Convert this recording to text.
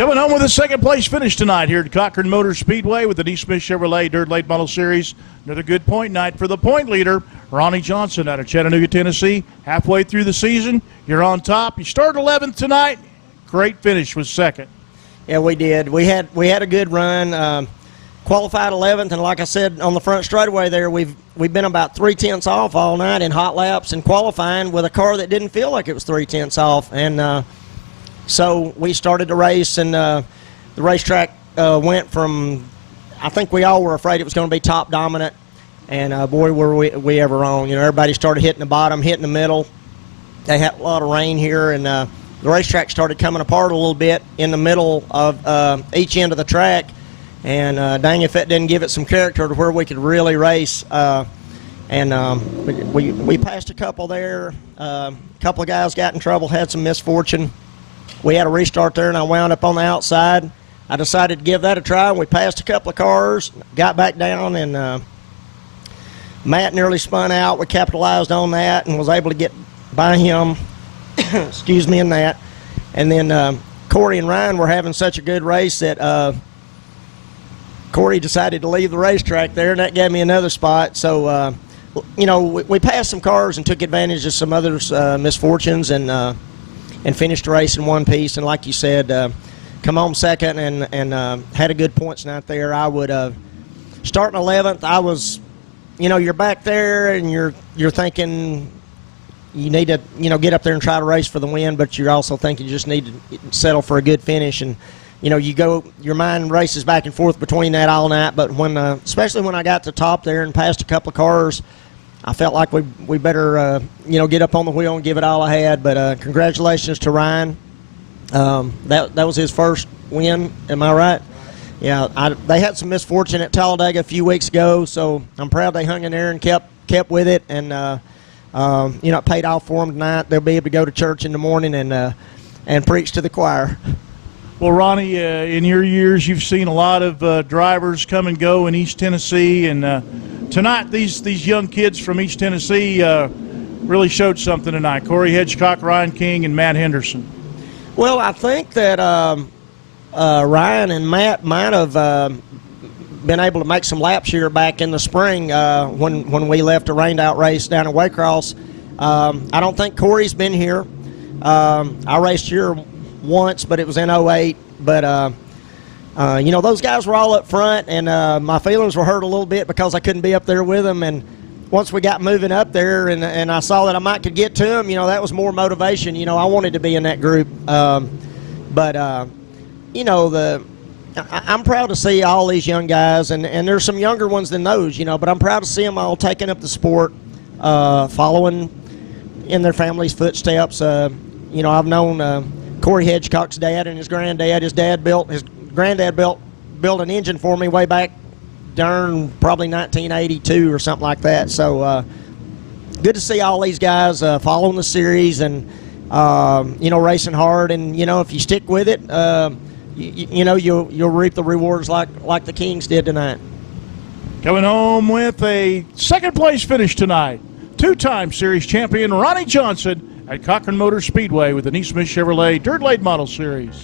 Coming home with a second-place finish tonight here at Cochran Motor Speedway with the NeSmith Chevrolet Dirt Late Model Series. Another good point night for the point leader, Ronnie Johnson out of Chattanooga, Tennessee. Halfway through the season, you're on top. You started 11th tonight. Great finish was second. Yeah, we did. We had a good run. Qualified 11th, and like I said on the front straightaway there, we've been about 3/10 off all night in hot laps and qualifying with a car that didn't feel like it was 3/10 off. And so we started the race, and the racetrack went from, I think we all were afraid it was going to be top dominant, and boy, were we ever wrong. You know, everybody started hitting the bottom, hitting the middle. They had a lot of rain here, and the racetrack started coming apart a little bit in the middle of each end of the track. And dang if that didn't give it some character to where we could really race. We passed a couple there. A couple of guys got in trouble, had some misfortune. We had a restart there, and I wound up on the outside. I decided to give that a try. We passed a couple of cars, got back down, and Matt nearly spun out. We capitalized on that and was able to get by him, excuse me, in that. And then Corey and Ryan were having such a good race that Corey decided to leave the racetrack there, and that gave me another spot. So, you know, we passed some cars and took advantage of some others' misfortunes and finished the race in one piece. And like you said, come home second and had a good points night there. I would starting 11th. I was, you know, you're back there and you're thinking you need to, you know, get up there and try to race for the win, but you're also thinking you just need to settle for a good finish. And you know, your mind races back and forth between that all night. But when, especially when I got to the top there and passed a couple of cars, I felt like we better, you know, get up on the wheel and give it all I had. But congratulations to Ryan. That was his first win. Am I right? Yeah. They had some misfortune at Talladega a few weeks ago, so I'm proud they hung in there and kept with it. And you know, it paid off for them tonight. They'll be able to go to church in the morning and preach to the choir. Well, Ronnie, in your years, you've seen a lot of drivers come and go in East Tennessee, and tonight these young kids from East Tennessee really showed something tonight. Corey Hedgecock, Ryan King, and Matt Henderson. Well, I think that Ryan and Matt might have been able to make some laps here back in the spring when we left a rained-out race down in Waycross. I don't think Corey's been here. I raced here once, but it was in 08. But you know, those guys were all up front, and my feelings were hurt a little bit because I couldn't be up there with them. And once we got moving up there and I saw that I could get to them, you know, that was more motivation. You know, I wanted to be in that group. But you know, I'm proud to see all these young guys, and there's some younger ones than those, you know, but I'm proud to see them all taking up the sport, following in their family's footsteps. You know, I've known Corey Hedgecock's dad and his granddad. His granddad built an engine for me way back during probably 1982 or something like that. So good to see all these guys following the series and you know, racing hard. And you know, if you stick with it, you know, you'll reap the rewards like the Kings did tonight. Coming home with a second place finish tonight, two-time series champion Ronnie Johnson at Cochran Motor Speedway with the NeSmith Chevrolet Dirt Late Model Series.